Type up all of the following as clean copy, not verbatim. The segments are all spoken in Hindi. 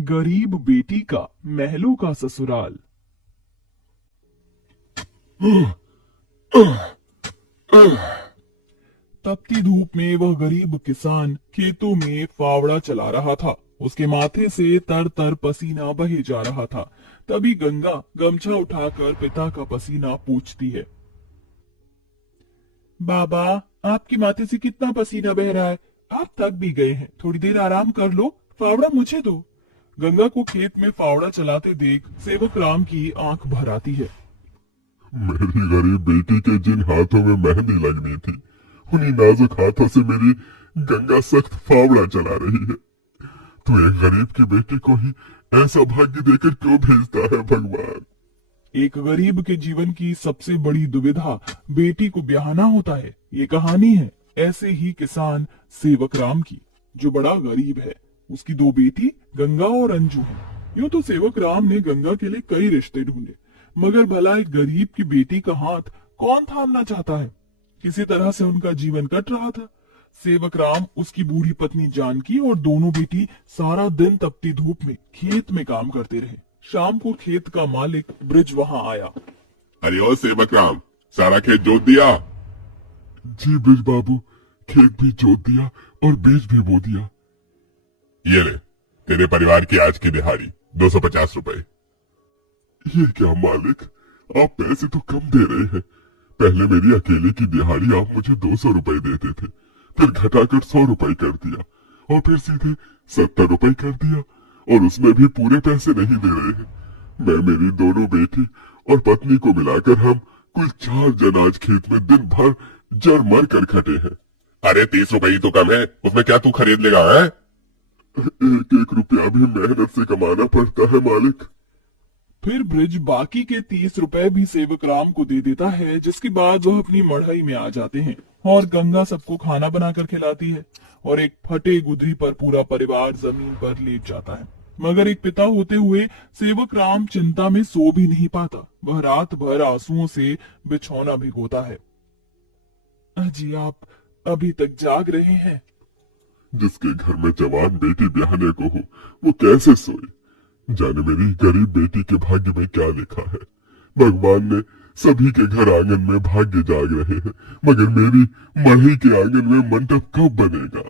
गरीब बेटी का महलों का ससुराल। तपती धूप में वह गरीब किसान खेतों में फावड़ा चला रहा था। उसके माथे से तर तर पसीना बहे जा रहा था। तभी गंगा गमछा उठाकर पिता का पसीना पूछती है। बाबा, आपके माथे से कितना पसीना बह रहा है? आप थक भी गए हैं, थोड़ी देर आराम कर लो, फावड़ा मुझे दो। गंगा को खेत में फावड़ा चलाते देख सेवक राम की आंख भर आती है। मेरी गरीब बेटी के जिन हाथों में मेहंदी लगनी थी, उन्हीं नाजुक हाथों से मेरी गंगा सख्त फावड़ा चला रही है। तू एक गरीब की बेटी को ही ऐसा भाग्य देकर क्यों भेजता है भगवान? एक गरीब के जीवन की सबसे बड़ी दुविधा बेटी को ब्याहना होता है। ये कहानी है ऐसे ही किसान सेवक राम की, जो बड़ा गरीब है। उसकी दो बेटी गंगा और अंजू है। यूं तो सेवक राम ने गंगा के लिए कई रिश्ते ढूंढे, मगर भला एक गरीब की बेटी का हाथ कौन थामना चाहता है। किसी तरह से उनका जीवन कट रहा था। सेवक राम, उसकी बूढ़ी पत्नी जानकी और दोनों बेटी सारा दिन तपती धूप में खेत में काम करते रहे। शाम को खेत का मालिक ब्रिज वहां आया। अरे ओ सेवक राम, सारा खेत जोत दिया? जी ब्रिज बाबू, खेत भी जोत दिया और बीज भी बो दिया। ये ले, तेरे परिवार की आज की दिहाड़ी 250 रुपए। ये क्या मालिक, आप पैसे तो कम दे रहे हैं। पहले मेरी अकेले की दिहाड़ी आप मुझे 200 रुपए देते थे, फिर घटाकर 100 रुपए कर दिया और फिर सीधे 70 रुपए कर दिया, और उसमें भी पूरे पैसे नहीं दे रहे हैं। मैं, मेरी दोनों बेटी और पत्नी को मिलाकर हम कुल 4 जन आज खेत में दिन भर जर मर कर खटे हैं। अरे 30 रुपए ही तो कम है, उसमें क्या तू खरीद लेगा है? एक एक रुपया भी मेहनत से कमाना पड़ता है मालिक। फिर ब्रिज बाकी के 30 रुपए भी सेवक राम को दे देता है, जिसके बाद वह अपनी मढ़ई में आ जाते हैं और गंगा सबको खाना बनाकर खिलाती है और एक फटे गुदरी पर पूरा परिवार जमीन पर लेट जाता है। मगर एक पिता होते हुए सेवक राम चिंता में सो भी नहीं पाता। वह रात भर आंसुओं से बिछौना भिगोता है। अजी, आप अभी तक जाग रहे हैं? जिसके घर में जवान बेटी ब्याहने को हो, वो कैसे सोए? जाने मेरी गरीब बेटी के भाग्य में क्या लिखा है। भगवान ने सभी के घर आंगन में भाग्य जाग रहे हैं, मगर मेरी मढ़ई के आंगन में मंडप कब बनेगा?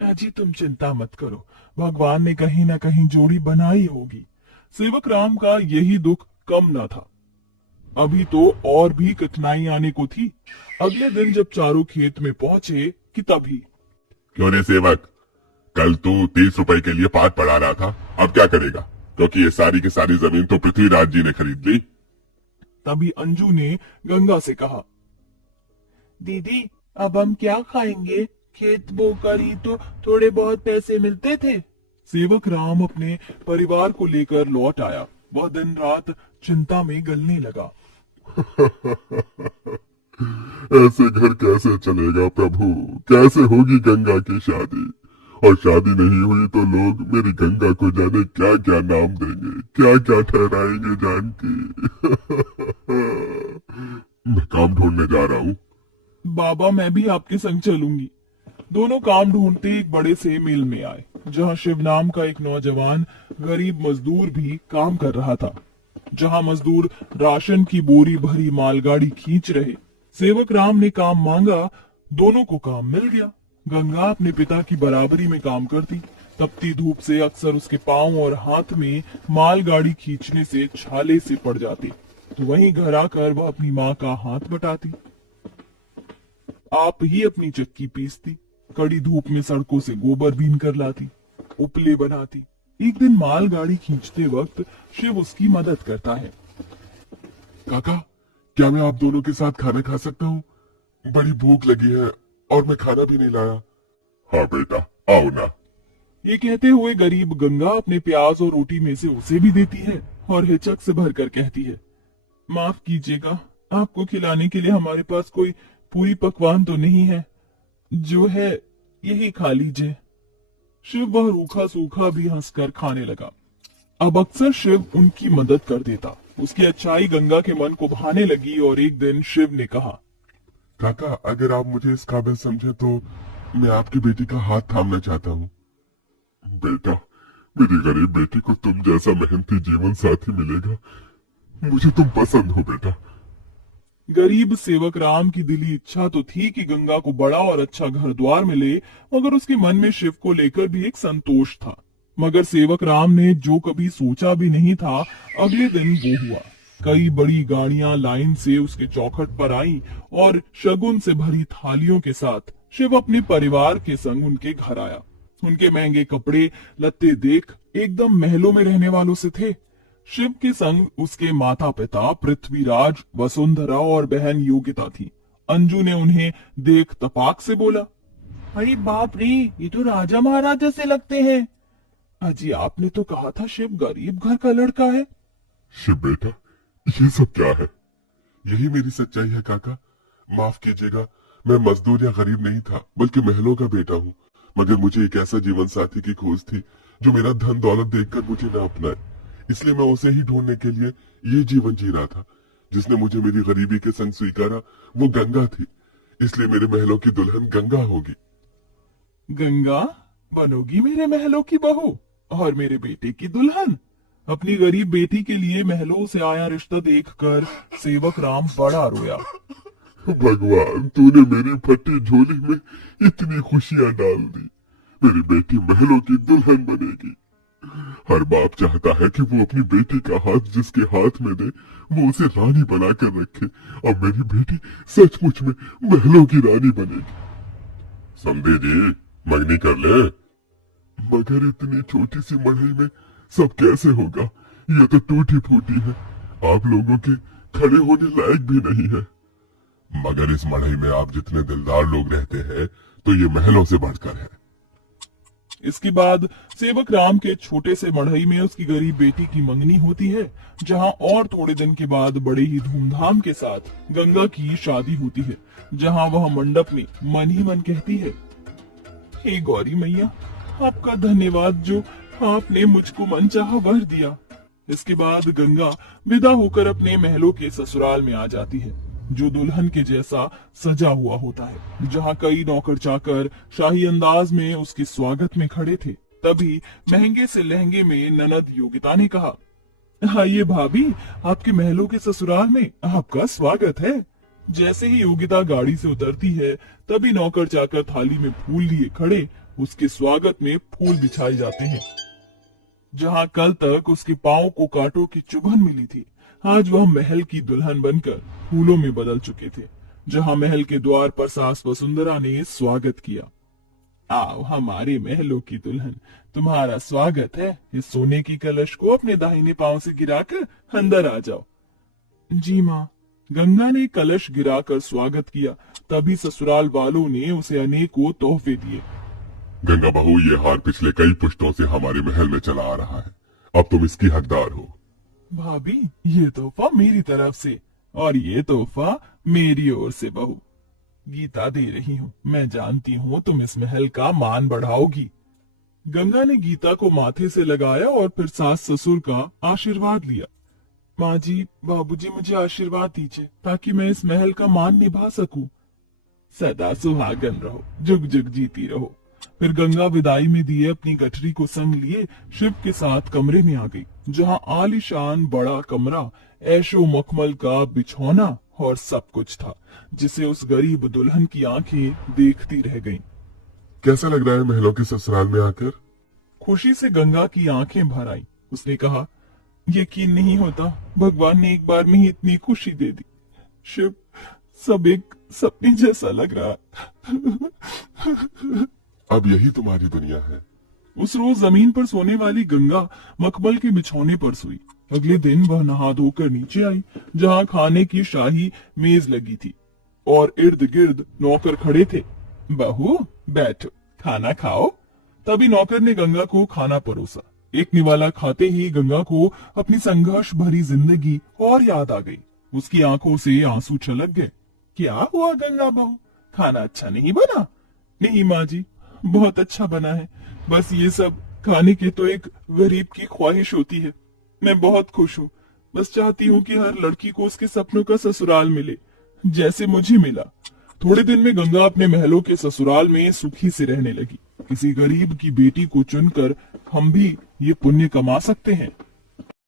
अजी, तुम चिंता मत करो, भगवान ने कहीं न कहीं जोड़ी बनाई होगी। सेवक राम का यही दुख कम न था। अभी तो और भी कठिनाई आने को थी। अगले दिन जब चारों खेत में पहुंचे कि तभी। क्यों रे सेवक, कल तू 30 रुपए के लिए पाट पड़ा रहा था, अब क्या करेगा? क्योंकि ये सारी की सारी जमीन तो पृथ्वीराज जी ने खरीद ली। तभी अंजू ने गंगा से कहा, दीदी, अब हम क्या खाएंगे? खेत बोकर ही तो थोड़े बहुत पैसे मिलते थे। सेवक राम अपने परिवार को लेकर लौट आया। वह दिन रात चिंता में गलने लगा। ऐसे घर कैसे चलेगा प्रभु? कैसे होगी गंगा की शादी? और शादी नहीं हुई तो लोग मेरी गंगा को जाने क्या क्या नाम देंगे, क्या क्या ठहराएंगे जानकी। मैं काम ढूंढने जा रहा हूँ। बाबा, मैं भी आपके संग चलूंगी। दोनों काम ढूंढते एक बड़े से मिल में आए, जहां शिव नाम का एक नौजवान गरीब मजदूर भी काम कर रहा था। जहां मजदूर राशन की बोरी भरी मालगाड़ी खींच रहे। सेवक राम ने काम मांगा, दोनों को काम मिल गया। गंगा अपने पिता की बराबरी में काम करती। तपती धूप से अक्सर उसके पांव और हाथ में मालगाड़ी खींचने से छाले से पड़ जाती, तो वहीं घर आकर वह अपनी माँ का हाथ बटाती। आप ही अपनी चक्की पीसती, कड़ी धूप में सड़कों से गोबर बीन कर लाती, उपले बनाती। एक दिन मालगाड़ी खींचते वक्त शिव उसकी मदद करता है। काका, क्या मैं आप दोनों के साथ खाना खा सकता हूँ? बड़ी भूख लगी है और मैं खाना भी नहीं लाया। हाँ बेटा, आओ ना। ये कहते हुए गरीब गंगा अपने प्याज और रोटी में से उसे भी देती है और हिचक से भरकर कहती है, माफ कीजिएगा, आपको खिलाने के लिए हमारे पास कोई पूरी पकवान तो नहीं है। जो है यही खा लीजिए। शिव वह रूखा सूखा भी हंसकर खाने लगा। अब अक्सर शिव उनकी मदद कर देता। उसकी अच्छाई गंगा के मन को भाने लगी और एक दिन शिव ने कहा, काका, अगर आप मुझे इस काबिल समझे तो मैं आपकी बेटी का हाथ थामना चाहता हूँ। बेटा, मेरी गरीब बेटी को तुम जैसा मेहनती जीवन साथी मिलेगा। मुझे तुम पसंद हो बेटा। गरीब सेवक राम की दिली इच्छा तो थी कि गंगा को बड़ा और अच्छा घर द्वार मिले, मगर उसके मन में शिव को लेकर भी एक संतोष था। मगर सेवक राम ने जो कभी सोचा भी नहीं था, अगले दिन वो हुआ। कई बड़ी गाड़ियां लाइन से उसके चौखट पर आईं और शगुन से भरी थालियों के साथ शिव अपने परिवार के संग उनके घर आया। उनके महंगे कपड़े लत्ते देख एकदम महलों में रहने वालों से थे। शिव के संग उसके माता पिता पृथ्वीराज, वसुंधरा और बहन योगिता थी। अंजू ने उन्हें देख तपाक से बोला, अरे बाप रे, ये तो राजा महाराजा से लगते हैं। अजी आपने तो कहा था शिव गरीब घर का लड़का है। शिव बेटा, ये सब क्या है? यही मेरी सच्चाई है काका। माफ कीजिएगा, मैं मजदूर या गरीब नहीं था, बल्कि महलों का बेटा हूँ। मगर मुझे एक ऐसा जीवन साथी की खोज थी जो मेरा धन दौलत देखकर मुझे न अपनाए। इसलिए मैं उसे ही ढूंढने के लिए ये जीवन जी रहा था। जिसने मुझे मेरी गरीबी के संग स्वीकारा वो गंगा थी। इसलिए मेरे महलों की दुल्हन गंगा होगी। गंगा बनोगी मेरे महलों की बहू और मेरे बेटे की दुल्हन। अपनी गरीब बेटी के लिए महलों से आया रिश्ता देखकर सेवक राम बड़ा रोया। भगवान, तूने मेरी फटी झोली में इतनी खुशियां डाल दी। मेरी बेटी महलों की दुल्हन बनेगी। हर बाप चाहता है कि वो अपनी बेटी का हाथ जिसके हाथ में दे वो उसे रानी बनाकर रखे। अब मेरी बेटी सचमुच में महलों की रानी बनेगी। समझे जी, मंगनी कर ले। मगर इतनी छोटी सी मढ़ई में सब कैसे होगा? ये तो टूटी फूटी है, आप लोगों के खड़े होने लायक भी नहीं है। मगर इस मढ़ई में आप जितने दिलदार लोग रहते हैं तो ये महलों से बढ़कर है। इसके बाद सेवक राम के छोटे से मढ़ई में उसकी गरीब बेटी की मंगनी होती है, जहां और थोड़े दिन के बाद बड़े ही धूमधाम के साथ गंगा की शादी होती है, जहां वह मंडप में मन ही मन कहती है, हे गौरी मैया, आपका धन्यवाद जो आपने मुझको मनचाहा वर दिया। इसके बाद गंगा विदा होकर अपने महलों के ससुराल में आ जाती है, जो दुल्हन के जैसा सजा हुआ होता है, जहां कई नौकर चाकर शाही अंदाज में उसके स्वागत में खड़े थे। तभी महंगे से लहंगे में ननद योगिता ने कहा, आइए भाभी, आपके महलों के ससुराल में आपका स्वागत है। जैसे ही योगिता गाड़ी से उतरती है, तभी नौकर चाकर थाली में फूल लिए खड़े उसके स्वागत में फूल बिछाए जाते हैं। जहां कल तक उसके पांव को कांटों की चुभन मिली थी, आज वह महल की दुल्हन बनकर फूलों में बदल चुके थे। जहां महल के द्वार पर सास वसुंधरा ने स्वागत किया, आओ हमारे महलों की दुल्हन, तुम्हारा स्वागत है। इस सोने की कलश को अपने दाहिने पांव से गिराकर अंदर आ जाओ। जी माँ। गंगा ने कलश गिराकर स्वागत किया। तभी ससुराल वालों ने उसे अनेकों तोहफे दिए। गंगा बहू, ये हार पिछले कई पुश्तों से हमारे महल में चला आ रहा है। अब तुम इसकी हकदार हो। भाभी, ये तोहफा मेरी तरफ से और ये तोहफा मेरी ओर से बहू। गीता दे रही हूँ, मैं जानती हूँ तुम इस महल का मान बढ़ाओगी। गंगा ने गीता को माथे से लगाया और फिर सास ससुर का आशीर्वाद लिया। माँ जी, बाबूजी, मुझे आशीर्वाद दीजिए ताकि मैं इस महल का मान निभा सकूं। सदा सुहागन रहो, जुग जुग जीती रहो। फिर गंगा विदाई में दिए अपनी गठरी को संग लिए शिव के साथ कमरे में आ गई, जहां आलीशान बड़ा कमरा, ऐशो मखमल का बिछौना और सब कुछ था, जिसे उस गरीब दुल्हन की आंखें देखती रह गईं। कैसा लग रहा है महलों के ससुराल में आकर? खुशी से गंगा की आंखें भर आई। उसने कहा, यकीन नहीं होता, भगवान ने एक बार में ही इतनी खुशी दे दी। शिव, सब एक सपने जैसा लग रहा। अब यही तुम्हारी दुनिया है। उस रोज जमीन पर सोने वाली गंगा मखमल के बिछौने पर सोई। अगले दिन वह नहा धोकर नीचे आई, जहां खाने की शाही मेज लगी थी और इर्द गिर्द नौकर खड़े थे। बहू बैठो, खाना खाओ। तभी नौकर ने गंगा को खाना परोसा। एक निवाला खाते ही गंगा को अपनी संघर्ष भरी जिंदगी और याद आ गई। उसकी आंखों से आंसू छलक गए। क्या हुआ गंगा बहू, खाना अच्छा नहीं बना? नहीं माँ जी, बहुत अच्छा बना है, बस ये सब खाने की तो एक गरीब की ख्वाहिश होती है। मैं बहुत खुश हूँ, बस चाहती हूँ कि हर लड़की को उसके सपनों का ससुराल मिले, जैसे मुझे मिला। थोड़े दिन में गंगा अपने महलों के ससुराल में सुखी से रहने लगी। किसी गरीब की बेटी को चुनकर हम भी ये पुण्य कमा सकते हैं।